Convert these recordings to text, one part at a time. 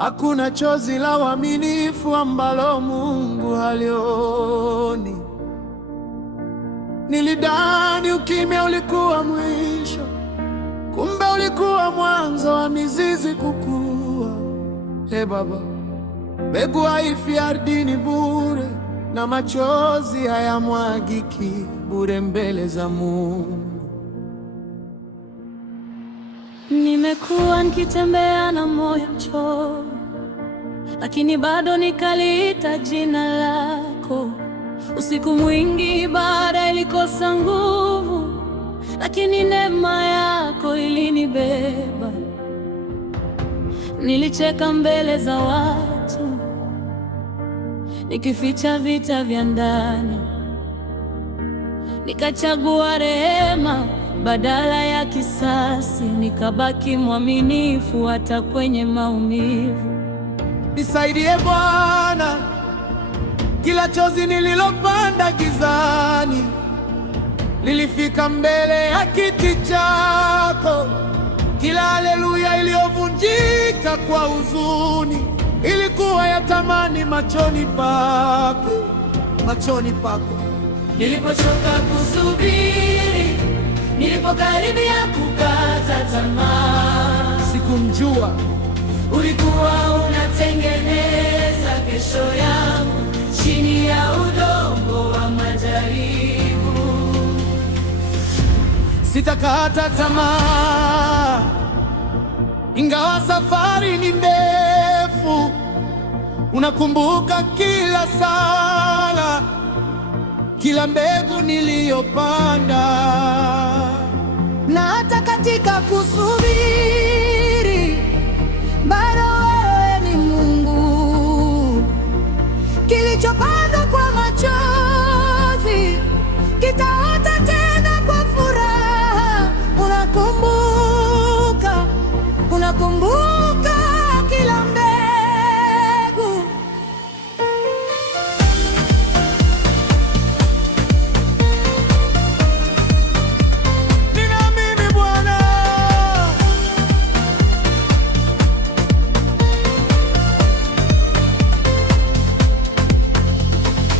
Hakuna chozi la uaminifu ambalo Mungu halioni. Nilidhani ukimya ulikuwa mwisho, kumbe ulikuwa mwanzo wa mizizi kukua. Baba, mbegu haifi ardhini bure, na machozi hayamwagiki bure mbele za Mungu. Nimekuwa nikitembea na moyo mchovu, lakini bado nikaliita jina lako. Usiku mwingi ibada ilikosa nguvu, lakini neema yako ilinibeba. Nilicheka mbele za watu, nikificha vita vya ndani. Nikachagua rehema badala ya kisasi, nikabaki mwaminifu hata kwenye maumivu. Nisaidie Bwana, kila chozi nililopanda gizani lilifika mbele ya kiti chako. Kila haleluya iliyovunjika kwa huzuni ilikuwa ya thamani machoni pako, machoni pako. Nilipochoka kusubiri, nilipokaribia kukata tamaa, sikumjua ulikuwa unatengeneza kesho yangu chini ya udongo wa majaribu. Sitakata tamaa, ingawa safari ni ndefu. Unakumbuka kila sala, kila mbegu niliyopanda, na hata katika kusubiri bado wewe ni Mungu. Kilichopandwa kwa machozi kitaota tena kwa furaha. Unakumbuka kila mbegu. Ninaamini Bwana,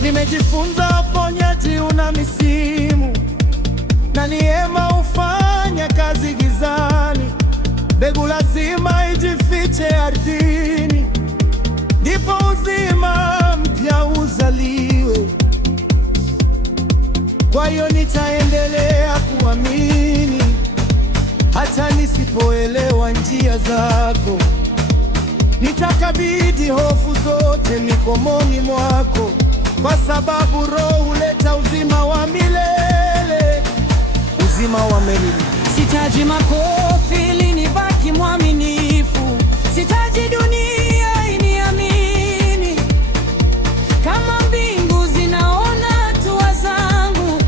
nimejifunza uponyaji una misimu, na neema hufanya kazi gizani. Mbegu lazima ijifiche ardhini, ndipo uzima mpya uzaliwe. Kwa hiyo nitaendelea kuamini hata nisipoelewa njia zako. Nitakabidhi hofu zote mikononi mwako, kwa sababu Roho huleta uzima wa milele, uzima wa milele. Sitaji makofi ili nibaki mwaminifu, sitaji dunia iniamini. Kama mbingu zinaona hatua zangu,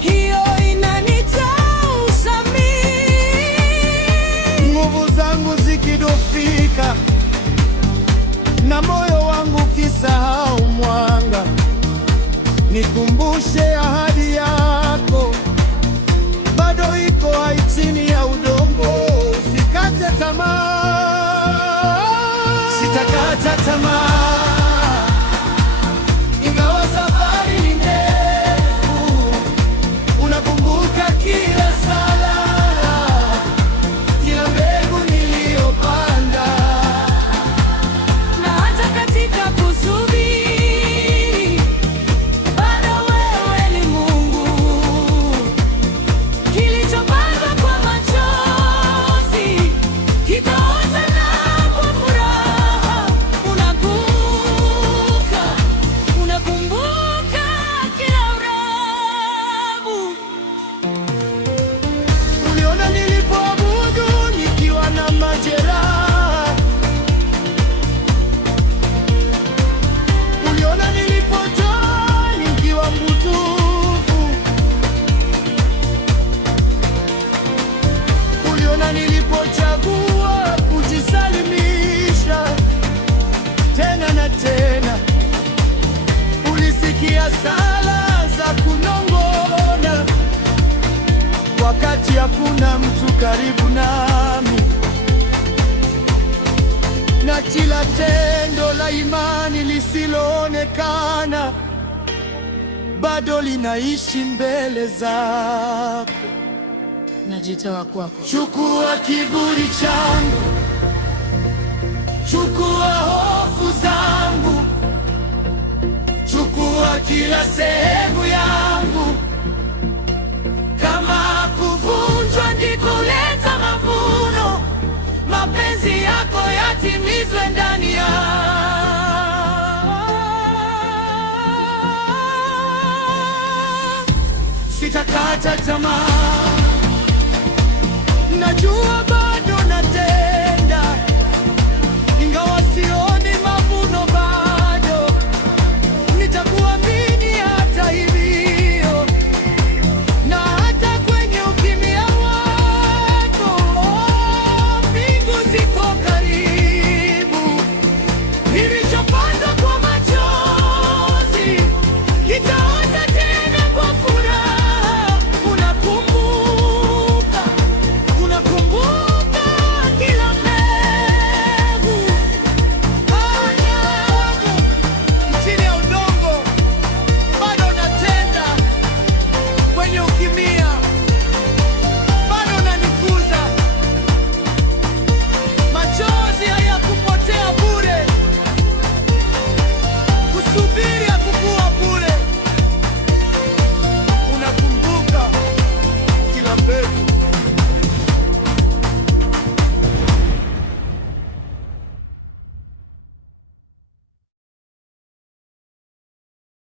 hiyo inanitosha mimi. Nguvu zangu zikidofika na moyo wangu kisahau mwanga, nikumbushe ahadi yako bado iko hai chini ya udongo. Usikate tamaa, sitakata tamaa, ingawa safari ni ndefu. Unakumbuka kila sala, kila mbegu niliyopanda, Na hata katika kusubiri bado wewe ni Mungu. Kilichopandwa kwa machozi kitaota na kwa furaha. Unakumbuka kila urabu. uliona nilipoabudu nikiwa na majeraha, uliona nilipotoa nikiwa mtupu, uliona nilipochagua kujisalimisha tena na tena. Ulisikia sala za kunong'ona wakati hakuna mtu karibu nami, na kila tendo la imani lisiloonekana bado linaishi mbele zako. Najitoa kwako. Chukua kiburi changu, chukua hofu zangu, chukua kila sehemu yangu. Kama kuvunjwa ndiko kuleta mavuno, mapenzi yako yatimizwe ndani ya sitakata tamaa. Najua